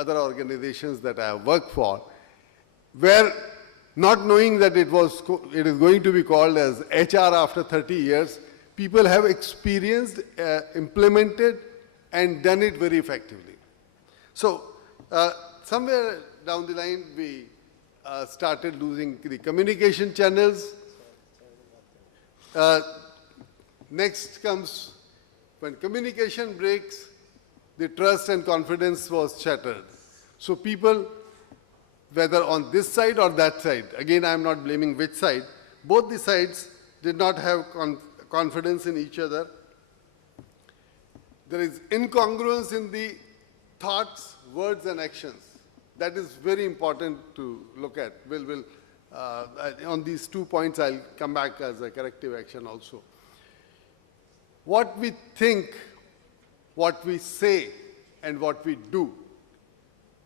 other organizations that I have worked for, where not knowing that it is going to be called as HR after 30 years, people have experienced, implemented, and done it very effectively. So somewhere down the line, we started losing the communication channels. Next comes when communication breaks, the trust and confidence was shattered. So people, whether on this side or that side, again I am not blaming which side, both the sides did not have confidence in each other. There is incongruence in the thoughts, words and actions. That is very important to look at. On these 2 points I'll come back as a corrective action also. What we think, what we say, and what we do,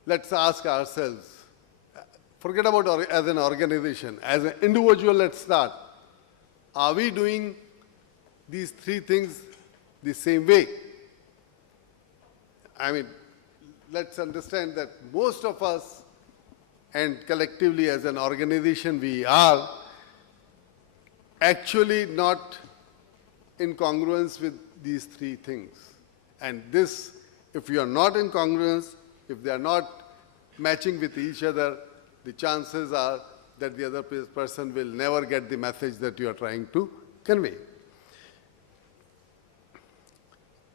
let's ask ourselves. Forget about as an organization. As an individual, let's start. Are we doing these 3 things the same way? I mean, let's understand that most of us, and collectively as an organization, we are actually not in congruence with these 3 things. And this, if you are not in congruence, if they are not matching with each other, the chances are that the other person will never get the message that you are trying to convey.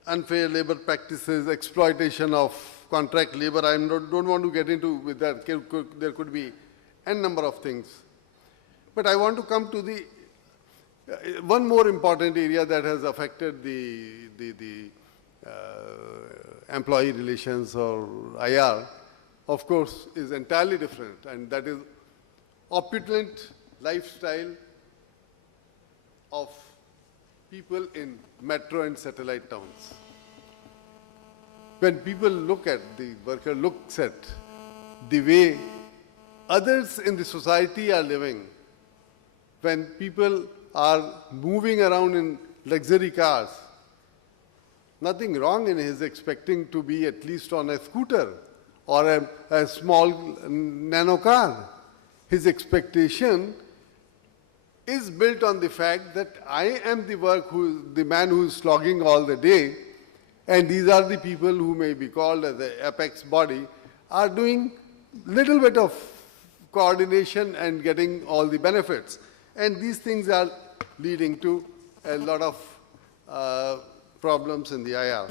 Unfair labor practices, exploitation of contract labor, I don't want to get into with that. There could be n number of things. But I want to come to the one more important area that has affected the employee relations or IR, of course, is entirely different, and that is opulent lifestyle of people in metro and satellite towns. When people look at, the worker looks at the way others in the society are living, when people are moving around in luxury cars, nothing wrong in his expecting to be at least on a scooter or a small nano car. His expectation is built on the fact that I am the man who is slogging all the day, and these are the people who may be called as the apex body, are doing little bit of coordination and getting all the benefits. And these things are leading to a lot of problems in the IR.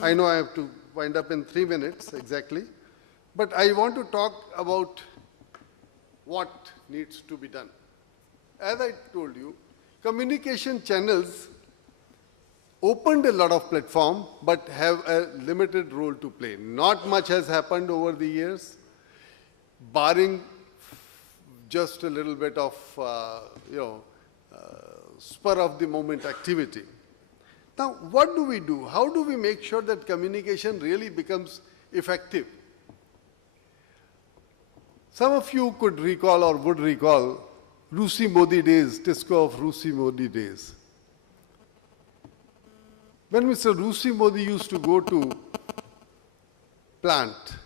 I know I have to wind up in 3 minutes exactly, but I want to talk about what needs to be done. As I told you, communication channels opened a lot of platform, but have a limited role to play. Not much has happened over the years, barring just a little bit of, spur of the moment activity. Now, what do we do? How do we make sure that communication really becomes effective? Some of you could recall or would recall Rusi Modi days, Tisco of Rusi Modi days. When Mr. Rusi Modi used to go to plant,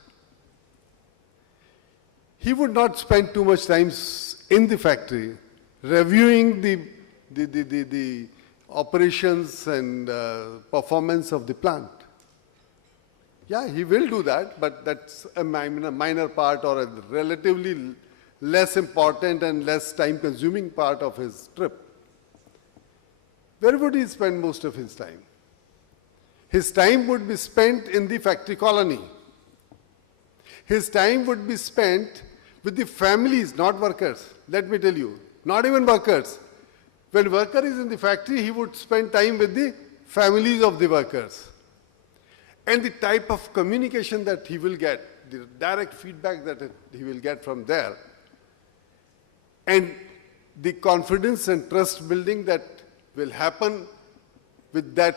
he would not spend too much time in the factory reviewing the operations and performance of the plant. Yeah, he will do that, but that's a minor part or a relatively less important and less time-consuming part of his trip. Where would he spend most of his time? His time would be spent in the factory colony. His time would be spent with the families, not workers. Let me tell you, not even workers. When worker is in the factory, he would spend time with the families of the workers. And the type of communication that he will get, the direct feedback that he will get from there, and the confidence and trust building that will happen with that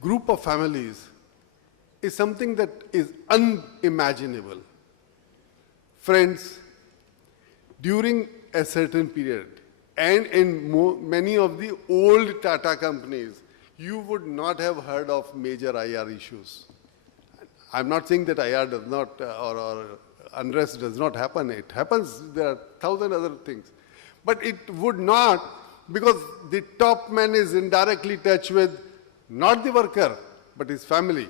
group of families is something that is unimaginable. Friends, during a certain period, and in many of the old Tata companies, you would not have heard of major IR issues. I'm not saying that IR does not, or unrest does not happen. It happens. There are 1,000 other things. But it would not, because the top man is in directly touch with not the worker, but his family.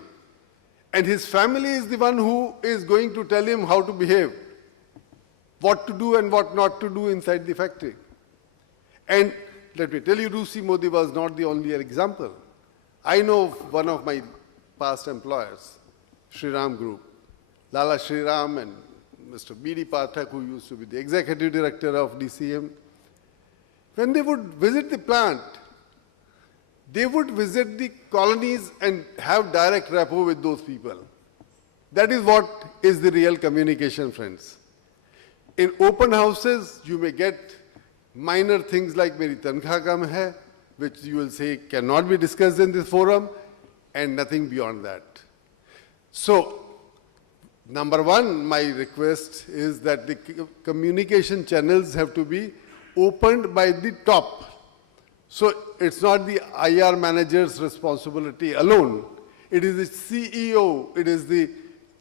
And his family is the one who is going to tell him how to behave, what to do and what not to do inside the factory. And let me tell you, Rusi Modi was not the only example. I know one of my past employers, Shriram Group, Lala Shriram and Mr. B.D. Pathak, who used to be the executive director of DCM. When they would visit the plant, they would visit the colonies and have direct rapport with those people. That is what is the real communication, friends. In open houses, you may get minor things like meri tankha kam hai, which you will say cannot be discussed in this forum, and nothing beyond that. So, number one, my request is that the communication channels have to be opened by the top. So it's not the IR manager's responsibility alone. It is the CEO, it is the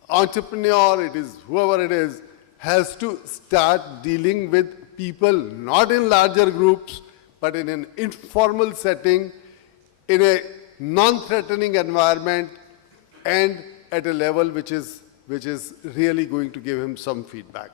entrepreneur, it is whoever it is, has to start dealing with people not in larger groups, but in an informal setting, in a non-threatening environment, and at a level which is really going to give him some feedback.